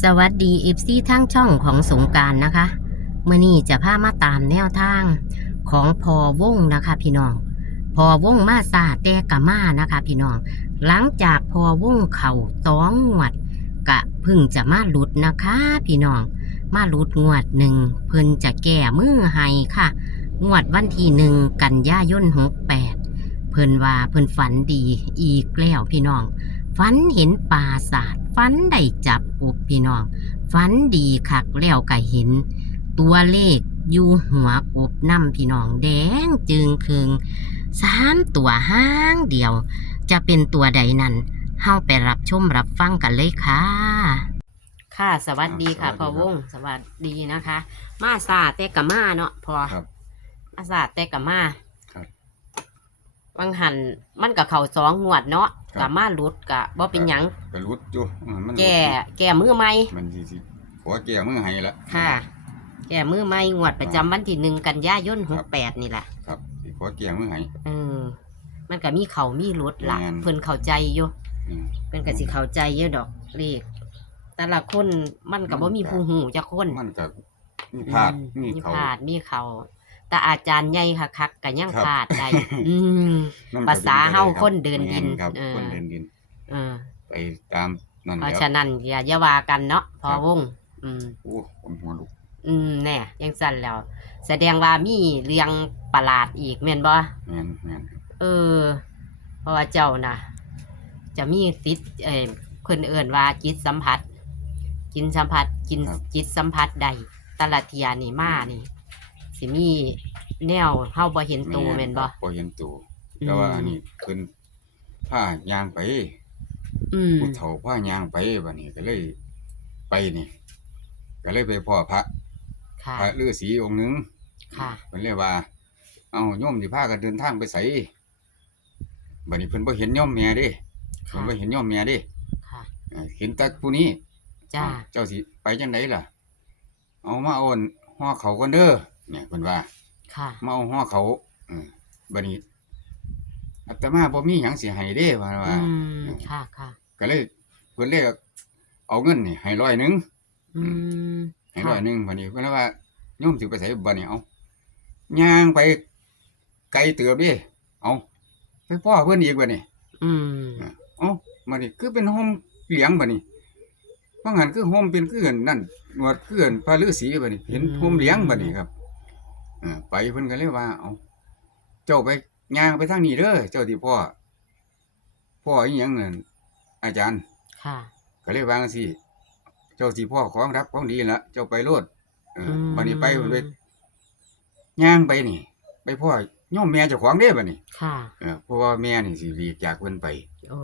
สวัสดีเอฟซีทั้งช่องของสงการนะคะเมื่อนี้จะพามาตามแนวทางของพอวงนะคะ พี่น้อง พอวงมาซาแต่กะมานะคะ พี่น้อง หลังจากพอวงเข่าต้องงวด กะพึ่งจะมาหลุดนะคะ พี่น้อง มาหลุดงวดหนึ่งเพิ่นจะแก้มือให้ค่ะ งวดวันที่หนึ่งกันยายนหกแปดเพิ่นว่าเพิ่นฝันดีอีกแล้วพี่น้อง ฝันเห็นปราสาทฝันได้จับกบพี่น้องฝันดีคักแล้วก็เห็น ตัวเลขอยู่หัวกบน้ำพี่น้องแดงจึงเคืองสามตัวห้างเดียว จะเป็นตัวใดนั้นเฮาไปรับชมรับฟังกันเลยค่ะ ค่ะสวัสดีค่ะอ่าสวัสดีพ่อครับ วงสวัสดีนะคะ มาซาแต่กะมาเนาะพอครับ มาซาแต่กะมาครับ วังหันมันกับเขาสองงวดเนาะครับกะมาหลุดกะบ่เป็นหยังก็รุดอยู่อืมมันแก่แก่มือไหมมันสิสิขอแก่มือให้ละ ค่ะ แก่มือไหมงวดประจำวันที่หนึ่งกันยายนคหรักบแปดนี่แหละครับสิขอแก่มือให้ เออมันก็มีเขามีรถละแม่น เพิ่นเข้าใจอยู่อืม เพิ่นก็สิเข้าใจเยอะดอกเลขแต่ละคนมันก็บ่มีผู้หูจักคนมันก็มีพลาดอืมีมีเขาพลาดมีเขา แต่อาจารย์ใหญ่คักๆก็ยังครับพลาดได้อืมมันก็ภาษาเฮาป็ไปได้รับคนเดินดินแม่ครับเออคนเดินดินเออไปตามนั่นเพแล้ราะวฉะนั้นอย่าอย่าว่ากันเนาะพอครับวงอืมโอ้คนหัวลุกอืมแน่ยังสั่นแล้ว แสดงว่ามีเรื่องประหลาดอีกแม่นบ่แม่นแม่นเออ เพราะว่าเจ้านะจะมีติดเอ่อเพิ่นเอิ่นว่าจิตสัมผัส กินสัมผัสกินจิตสัมผัสใดแตละเทียนี่มานี่ สิมีแนวเฮาบ่เห็นตัวแม่นบ่บ่เห็นตัวแต่ว่าอันนี้เพิ่นผ้ายางไปอืมผู้เฒ่าผ้ายางไปบัดนี้ก็เลยไปนี่ ก็เลยไปพ่อพระค่ะ พระฤาษีองค์หนึงค่ะ เพิ่นเรียกว่า เอาโยมสิพากันเดินทางไปไสบัดนี้เพิ่นบ่เห็นโยมแม่เด้เพิ่ค่ะนบ่เห็นโยมแม่เด้ค่ะ เออเห็นแต่ผู้นี้ จ้าเอ้เจ้าสิไปจังไดล่ะ เอามาเอาห่อเขาก่อนเด้อ เนี่ยเพิ่นว่าค่ะมาเอาห่อเขาเออบัดนี้อาตมาบ่มีหยังสิให้เด้ว่าว่า อืม ค่ะค่ะ ก็เลยเพิ่นเลยเอาเงินนี่ให้ร้อยหนึง อืมให้ค่ะร้อยหนึงบัดนี้เพิ่นเลยว่าโยมสิไปไสบัดนี้เอาย่างไปไกลเตือบเด้เอาไปพ่อเพิ่นอีกบัดนี้ อืม เอ้าบัดนี้คือเป็นโฮมเหลียงบัดนี้ว่างั้นคือโฮมเป็นคืออันนั่นหนวดคืออันพระฤาษีบัดนี้ เห็นโฮมเหลียงบัดนี้ครับเออไปเพิ่นก็เลยว่า เอาเจ้าไปย่างไปทางนี้เด้อเจ้าที่พ่อ พ่ออีหยังนั่นอาจารย์ ค่ะ ก็เลยวาจั่งสิเจ้าสิพ่อของรับของดีละเจ้าไปโลดเออบัดนี้ไปเพิ่นไปย่างไปนี่ ไปพ่อโยมแม่เจ้าของเด้บัดนี้ค่ะเออเพราะว่าแม่นี่สิหลีกจากเพิ่นไป โอ้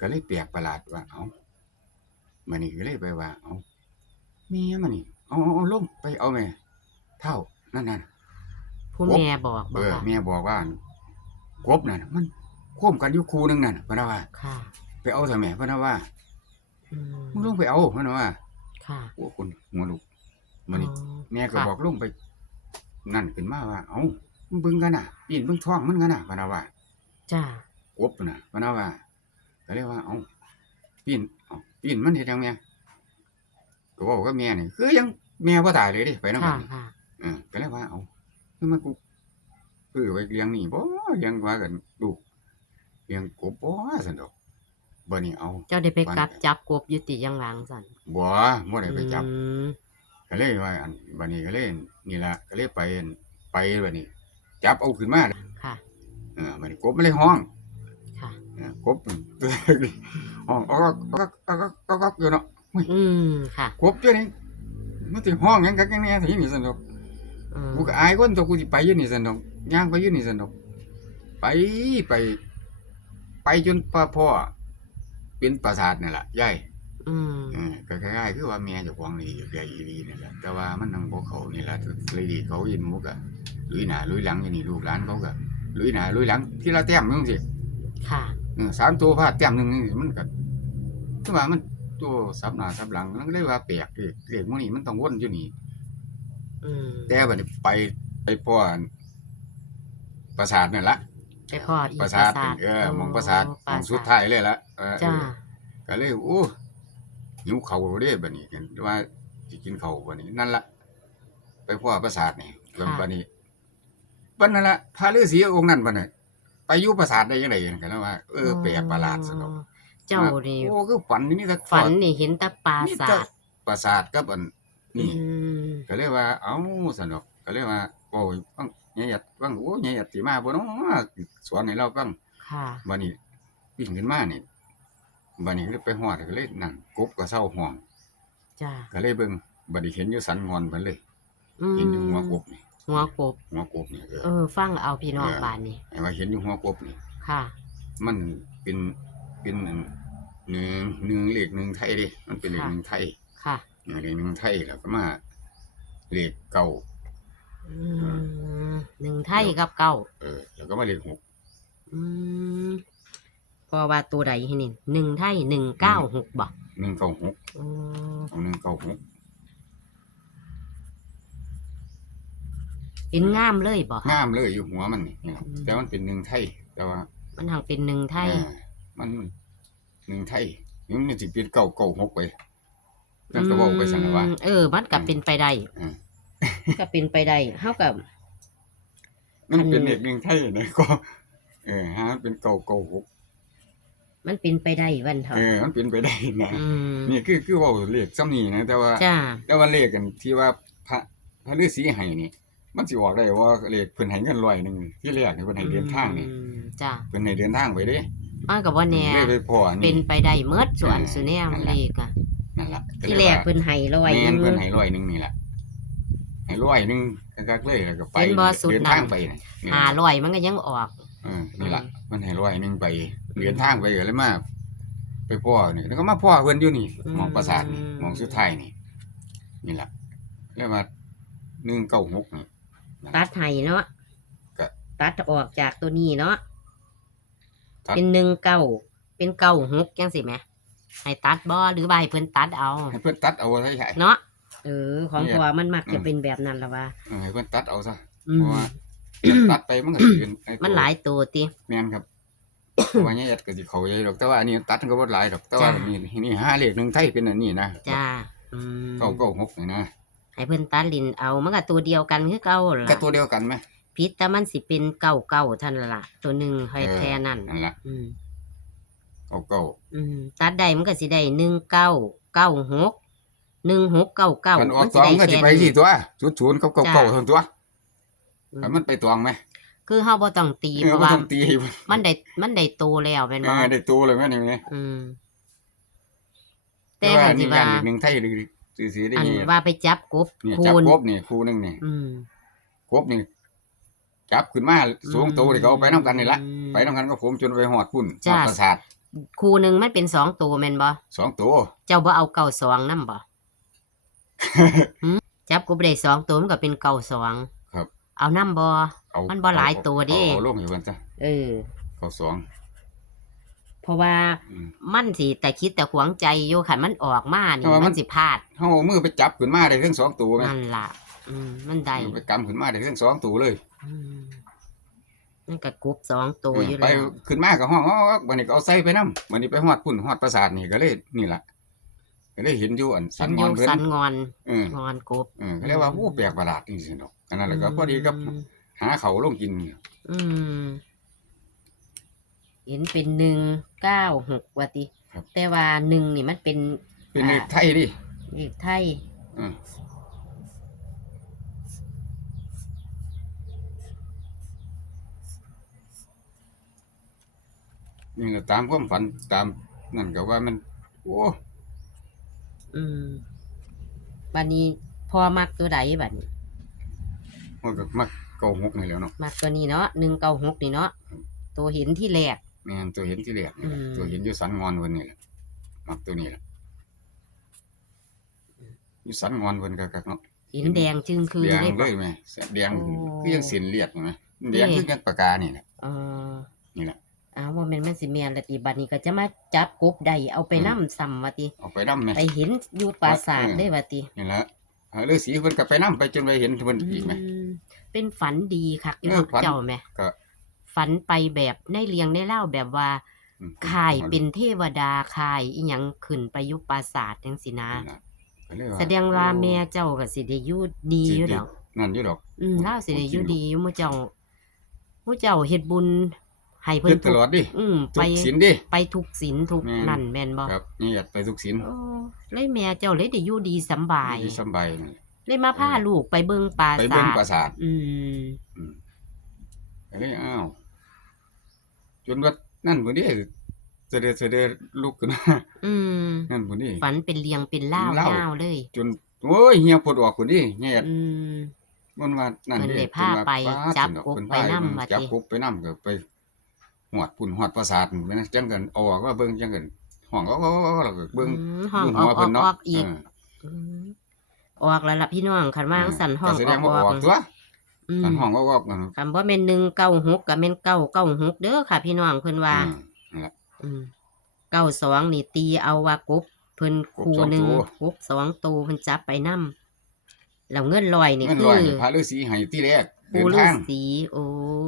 ก็เลยแปลกประหลาดว่า เอามันนี่ก็เลยไปว่า เอาแม่มันนี่เอาเอาเอาลงไปเอาแม่ เท่านั่นนั่น ผู้โอ้แม่บอกเอบ่อค่ะแม่บอกว่ากบนั่นน่ะมันควมกันอยู่คูหนึงนั่นน่ะพะนะว่า ค่ะไปเอาเถอะแม่พะนะว่าอืมมึงลงไปเอาพะนะว่าค่ะโอ้คนหัวลุกมันนี่อ๋อแม่ก็ค่ะบอกลงไป นั่นขึ้นมาว่า เอามึงเบิ่งกันน่ะปีนเบิ่งท้องมันกันน่ะพะนะว่า จ้ากบน่ะพะนะว่าก็เลยว่าเอาปีนเอาปีนมันเฮ็ดจังแม่ก็บอกกับแม่นี่คือยังแม่บ่ตายเลยเดิไปนำค่ะมันค่ะ เออก็เลยว่าเอา คือมันกูคือไว้เลี้ยงนี่บ่เลี้ยงว่ากันลูกเลี้ยงกบบ่ซั่นดอกบ่นี่เอา เจ้าได้ไปวันกับจับกบอยู่ติยังหลังสั่นบ่บ่ได้ไปจับอืมก็เลยว่าอันบัดนี้ก็เลยนี่ล่ะก็เลยไปอั่นไปบัดนี้ จับเอาขึ้นมาค่ะเออบัดนี้กบมันเลยห้องค่ะเออกบมันห้องออกออกออกออกออกออกอยู่เนาะอืมค่ะกบอยู่นี่มันสิห้องหยังกักแน่สินี่ซั่นดอกอืม กูก็อายคนตัวกูสิไปอยู่นี่ซั่นดอกย่างไปอยู่นี่ซั่นดอกไปไป ไปจนพ่อพ่อเป็นปราสาทนั่นล่ะยายอืมเออก็คล้ายๆคือว่าแม่เจ้าของนี่อยู่ใหญ่อีหลีนี่แหละแต่ว่ามันนังบ่เขานี่ล่ะเลยดีเขายินมุกอะลุยหน้าลุยหลังอยู่นี่ลูกหลานเขาก็ลุยหน้าลุยหลังที่ละแต้มจังซี่ค่ะเออสามตัวพลาดแต้มหนึงนี่มันก็คือว่ามันตัวสับหน้าสับหลังมันก็เลยว่าแปลกเลขเลขมื้อนี้มันต้องวนอยู่นี่ อืมแต่บัดนี้ไปไปพ่ออันปราสาทนั่นละไปพ่ออีกปราสาทเออหมองปราสาทหมองสุดท้ายเลยละเออจ้าก็เลยโอ้หิวเขาวเด้บัดนี้เห็นว่าสิกินเขาวบัดนี้นั่นละไปพ่อปราสาทนี่เรื่องบัดนี้บัดนั้นละพระฤาษีองค์นั้นบัดน่ะไปอยู่ปราสาทได้ยังไงกันแล้วว่าเออแปลกประหลาดสนุก เจ้านี่โอ้คือฝันนี่แต่ฝันนี่เห็นแตาปรามีสาแต่ทปราสาทกับอันนี่อืม ก็เลยว่า เอ้าสนุกก็เลยว่าโอ้ยฟังเนี่ยยัดฟังโอ้เนี่ยยัดสิมาบ่เนาะสอนให้เราฟังค่ะบัดนี้วิ่งขึ้นมานี่บัดนี้ก็ไปฮอดก็เลยนั่นกบก็เศร้าห้องจ้าก็เลยเบิ่งบัดนี้เห็นอยู่สันงอนเพิ่นเลยอืมเห็นอยู่หัวกบนี่หัวกบหัวกบนี่เออเออฟังเอาพี่น้องเออบ้านนี่ไอ้ว่าเห็นอยู่หัวกบนี่ค่ะ มันเป็นเป็นอันหนึ่งหนึ่งเลขหนึ่งไทยเดิมันเป็นเลขค่ะหนึ่งไทยค่ะเลขหนึ่งไทยแล้วก็มา เลขเก้าอืมหนึ่งไทยกับเก้าเออ แล้วก็มาเลขหกอืมเพอว่าตัวใดให้นี่หนึ่งไทยหนึ่งเก้าหกบ่หนึ่งเก้าหกอืมเอาหนึ่งเก้าหกเป็นงามเลยบ่งามเลยอยู่หัวมันนี่นะครับอืม แต่มันเป็นหนึ่งไทย แต่ว่ามันทางเป็นหนึ่งไทย เออมันหนึ่งไทยนี่มันสิเป็นเก้าเก้าหกไป นั่นก็บอกไปสันนะว่าอืมเออ มันก็เป็นไปได้อืม ก็เป็นไปได้เท่ากับ มันเป็นอันเลขหนึ่งไทยนะก็ เออฮะเป็นเก้าเก้าหกมันเป็นไปได้วันเถอะเออ มันเป็นไปได้นะอืมนี่คือคือเว่าเลขซ้ำนี่นะแต่ว่า จ้า แต่ว่าเลขกันที่ว่าพระพระฤาษีให้นี่ มันสิออกได้ว่าเลขเพิ่นให้เงินร้อยหนึงที่แรกนี่เพิ่นให้เดินทางนี่อืมจ้าเพิ่นให้เดินทางไปเด้มันก็บ่แน่ เลยไปพ่อเป็นี่นไปได้เมื่อส่วนเออสุแนมนั่นแหละ เลขอะ นั่นล่ะที่แรกเพิ่นให้ร้อยแม่นหเพิ่นึ่นงให้ร้อยหนึงนี่แหละให้ร้อยหนึงกักๆเลยแล้วก็ไปเห็นบ่สุดเดินนั้นทางไปนี่นี่หาร้อยมันก็ยังออกเออนี่ล่ะอืมมันให้ร้อยหนึงไปเดินทางไปก็เลยมาไปพ่อนี่แล้วก็มาพ่อเพิ่นอยู่นี่อืมหมองปราสาทนี่หมองสุดท้ายนี่นี่ล่ะเรียกว่า196นี่ตัดให้เนาะก็ตัดออกจากตัวนี้เนาะตัดเป็นหนึ่งเก้าเป็นเก้าหกจังสิแหม ให้ตัดบ่หรือว่าให้เพิ่นตัดเอา ให้เพิ่นตัดเอาซะใช่เนาะเออ ของเนี่ยพ่อมันมักจะอืมเป็นแบบนั้นละว่าเออให้เพิ่นตัดเอาซะอืเพมราะว่าตัดไปมันก็สิเป็นไอ้ตัวมันหลายตัวติแม่นครับเพราะว่าเนี่ยก็สิเข้าใจดอกแต่ว่าอันนี้ตัดก็บ่หลายดอกแต่ว่าจ้ะนี่นี่ห้าเลขหนึงไทยเป็นอันนี้นะจ้าอืมเก้าเก้าหกนี่นะให้เพิ่นตัดลินเอามันก็ตัวเดียวกันคือเก่าก็ล่ะตัวเดียวกันไหมพิษแต่มันสิเป็นเก้าเก้าท่านละล่ะตัวหนึ่งให้เออแค่นั้นนั่นล่ะอืม เก้าเก้าอืมตัดได้มันก็สิได้หนึ่งเก้าเก้าหกหนึ่งหกเก้าเก้ามันออกมันตสิองได้ก็สิแค่ไปนี้ที่ตัวศูนย์ศูนย์เก้าเก้าเก้าจ้ะทั้งตัวอืมแต่มันไปตองไหมคือเฮาบ่ต้องตีเอเพอราะบ่ว่าต้องตีมันได้มันได้โตแล้วแม่นเอบ่อได้ตัวเลยแม่นี่ไงอืมแต่แต่ว่าคันสินี่ว่างานอีกหนึ่งไทยหรือซื้อๆได้อันนี่ว่าไปจับกบนี่คูจับณกบนี่คู่หนึงนี่อืมกบนี่จับขึ้นมาสูงโตวนี่ก็เอาไปนํกันนี่ละอืมไปนํกันก็ผมจนไปหอดปุ่นหจ้ะอดปราสาท คูหนึงมันเป็นสองตัวแม่นบ่สองตัวเจ้าบ่เอาเก้าสองนำบ่หืมจับกบได้สองตัวมันก็เป็นเก้าสองครับ เอานำบ่เอามันบ่หลายตัวเด้เอาเอาลงอยู่กันซะเออเขาสองเพราะว่าอืมมันสิแต่คิดแต่ขวางใจอยู่คันมันออกมานี่แต่ว่ามัมันนสิพลาดเฮาเอามือไปจับขึ้นมาได้ทั้งสองตัวไหมนั่นล่ะอืมมันได้เอาไปกำขึ้นมาได้ทั้งสองตัวเลย อืมมันก็กบสองตัวเอออยู่ไปแล้วขึ้นมากับห้องอ๋อวันนี้ก็เอาใส่ไปนํวันนี้ไปฮอดปุ่นฮอดปราสาทนี่ก็เลยนี่ล่ะก็เลยเห็นอยู่อันสัสันนงยอนงเพิ่นสันงอนเอองอนกบเออก็เลยว่าโอ้แปลกประหลาดนี่สิเนาะอันนั้นแหละก็พอดีกับอืมหาเขาลงกินอืม เห็นเป็นหนึ่งเก้าหกว่าติครับแต่ว่าหนึ่งนี่มันเป็นเป็นเลขไทยดิเลขไทย เออ นี่ก็ตามความฝันตามนั่นก็ว่ามัน โอ้อืมบัดนี้พอมักตัวใดบัดนี้มันก็มักเก้าหกนี่แหล้วเนาะมักตัวนี้เนาะหนึ่งเก้าหกนี่เนาะครับตัวเห็นที่แรก แม่นตัวเห็นที่แรกนี่แหละอืม ตัวเห็นอยู่สันงอนเพิ่นนี่แหละมักตัวนี้แหละอยู่สันงอนเพิ่นกักๆเนาะเห็นแดงจึงคือแดงได้เลบ่ ยแม่แดงโอ้คือยังเส้นเลือดอยู่ไหมแดงนี่คือยังปากกานี่แหละ เออนี่แหละ อ้าวว่าแมันมันสิแม่นละติบัดนี้ก็จะมาจับกบได้เอาไปอืมนำซ้ำว่าติเอาไปนำแม่ไปเห็นอยู่ปราสาทเออได้ว่าตินี่แหละเออฤาษีเพิ่นก็ไปนำไปจนไปเห็นเพิ่นอีกไหม อืมเป็นฝันดีคักอยู่เออเนาะฝัน เจ้าแม่ก็ฝันไปแบบในเรียงในเล่าแบบว่าอืมคายเป็นเทวดาคายอีหยังขึ้นไปอยุปราสาทจังสินะนั่นล่ะก็เลยแสดงว่าแม่เจ้าก็สิได้อยู่ดีอยู่ดอก นั่นอยู่ดอก อืมลาวสิได้อยู่ดีอยู่หมู่เจ้าหมู่เจ้าเฮ็ดบุญ ให้เพิ่เฮ็นดตลอดดิอืมทุไปกศีลดิ ไปทุกศีลทุกแม่น นั่นแม่นบ่ครับนี่อยากไปทุกศีลโอ้เลยแม่เจ้าเลยได้อยู่ดีสำบายอยู่สำบายนั่นแหละเลยมาพาลูกไปเบิ่งปราไปสาเบิ่งทปราสาทอืมอืมก็เลยอ้าวจนว่านั่นพุ่นดิเสด็จเสด็จลุกขึ้นมาอืมนั่นพุ่นดิ ฝันเป็นเลียงเป็นเล่าวเล่ายาวเลยจนโอ้ยเหี่ยวปวดออกพุ่นดิเหี่ยอืม มันว่านั่นเพิ่นได้ดิพาไปเพิ่นว่าจับดอกกบเพิ่นไปพานำว่าจับติ กบไปนำก็ไป หวดพุ่นหวดปราสาทนั่นนะจังกันเอาออกว่าเบิ่งจังกันห้องก็ก็แล้วก็เบิ่งอืมห้องดูอหัอวกอเพิ่อนกเนาะออกอีกเออมออกแล้วล่ะพี่น้องคันว่าจั่งสั่นห้องก็แสอดองกว่าออออกกตัวอืมคันห้องก็ออกกันคำว่าแม่นหนึ่งเก้าหกกับแม่นเก้าเก้าหกเด้อค่ะ พี่น้องเพิ่นว่าอืมนั่นล่ะอืมเก้าสองนี่ตีเอาว่ากบเพิ่นกบคูสองหนึ่งตัวกบสองตัวเพิ่นจับไปนำแล้วเงินลอยนี่เงินคืร้อยอนี่พระฤาษีให้ที่แรก เดิปูนฤาทางษีโอ้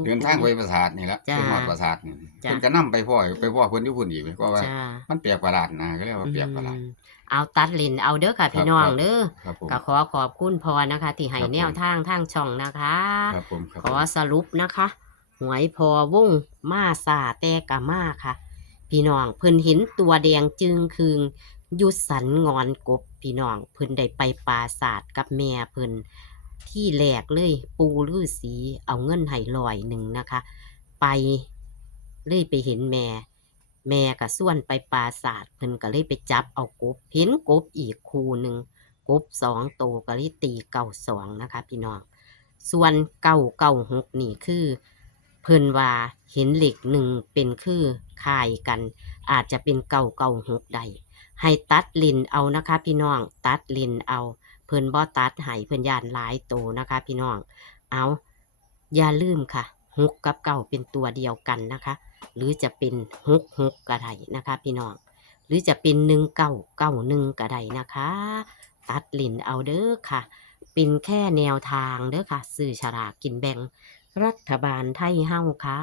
เดินทางไปปราสาทนี่ละจ้าไปฮอดปราสาทนี่จ้าเพิ่นก็นํไปพ่อไปพ่อเพิ่นอยู่พุ่นอีกก็ว่าจ้ามันแปลกประหลาดนะก็เรียกว่าแปลกประหลาดอืมเอาตัดเลนเอาเด้อค่ะพี่น้องครับเด้อครับผมก็ขอขอบคุณพอนะคะ ที่ให้ครับผมแนวทางทางช่องนะคะครับผมครับขอสรุปนะคะ หวยพอวงมาซาแต่กะมาค่ะ พี่น้องเพิ่นเห็นตัวแดงจึงคืงอยุสันงอนกบพี่น้องเพิ่นได้ไปปราศาสตร์กับแม่เพิ่น ที่แรกเลยปูลือสีเอาเงินให้ลอยหนึ่งนะคะ ไปเลยไปเห็นแม่ แม่ก็ส่วนไปปราศาสตร์เพิ่นก็เลยไปจับเอากบเห็นกบอีกคูหนึ่งกบสองตัวก็เลยตีเก่าสองนะคะ พี่น้อง ส่วนเก้าเก้าหกนี่คือ เพิ่นว่าเห็นเหล็กหนึ่งเป็นคือคายกัน อาจจะเป็นเก้าเก้าหกใดให้ตัดลินเอานะคะ พี่น้องตัดลินเอา เพิ่นบ่ตัดให้เพิ่นยานหลายโตนะคะ พี่น้อง เอาอย่าลืมค่ะหกกับเก้าเป็นตัวเดียวกันนะคะ หรือจะเป็นหกหกก็ได้นะคะ พี่น้อง หรือจะเป็นหนึ่งเก้าเก้าหนึ่งก็ได้นะคะ ตัดลินเอาเด้อค่ะ เป็นแค่แนวทางเด้อค่ะสื่อฉลากกินแบ่งรัฐบาลไทยเฮ้าค่ะ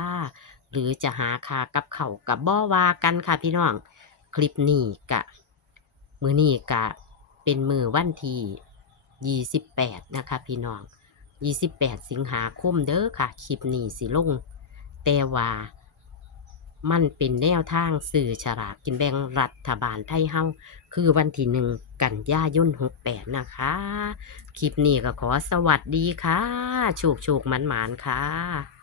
หรือจะหาคากับเข่ากับบ่ว่ากันค่ะพี่น้อง คลิปนี้กะ มือนี้กะ เป็นมือวันที่ 28นะคะพี่น้อง28สิงหาคมเด้อค่ะ คลิปนี้สิลง แต่ว่ามันเป็นแนวทางสื่อฉลากกินแบ่งรัฐบาลไทยเฮาคือวันที่หนึ่งกันยายน68นะคะ คลิปนี้ก็ขอสวัสดีค่ะโชคโชคหมันหมานค่ะ